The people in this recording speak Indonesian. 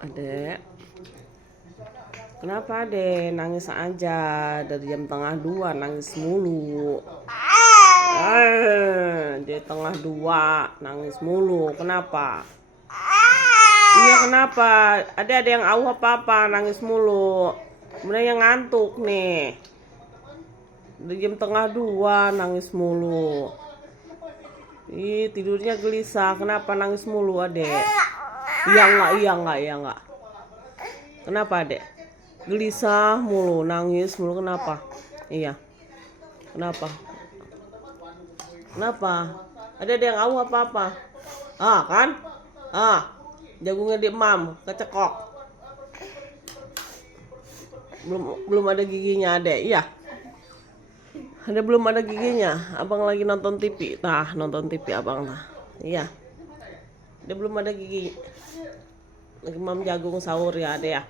Adek, kenapa adek nangis aja dari jam tengah 2 nangis mulu? Di tengah 2 nangis mulu, kenapa? Iya kenapa? Ada yang apa nangis mulu? Kemudian yang ngantuk nih. Di jam tengah 2 nangis mulu. Ih, tidurnya gelisah. Kenapa nangis mulu adek? Iya enggak. Kenapa adek? Gelisah mulu, nangis mulu, kenapa? Iya. Kenapa? Ada yang apa? Kan? Jagungnya diemam, kecekok. Belum ada giginya adek, iya. Ada belum ada giginya. Abang lagi nonton TV. Nonton TV abang lah. Iya. Dia belum ada gigi. Lagi mam jagung sahur ya, adek ya.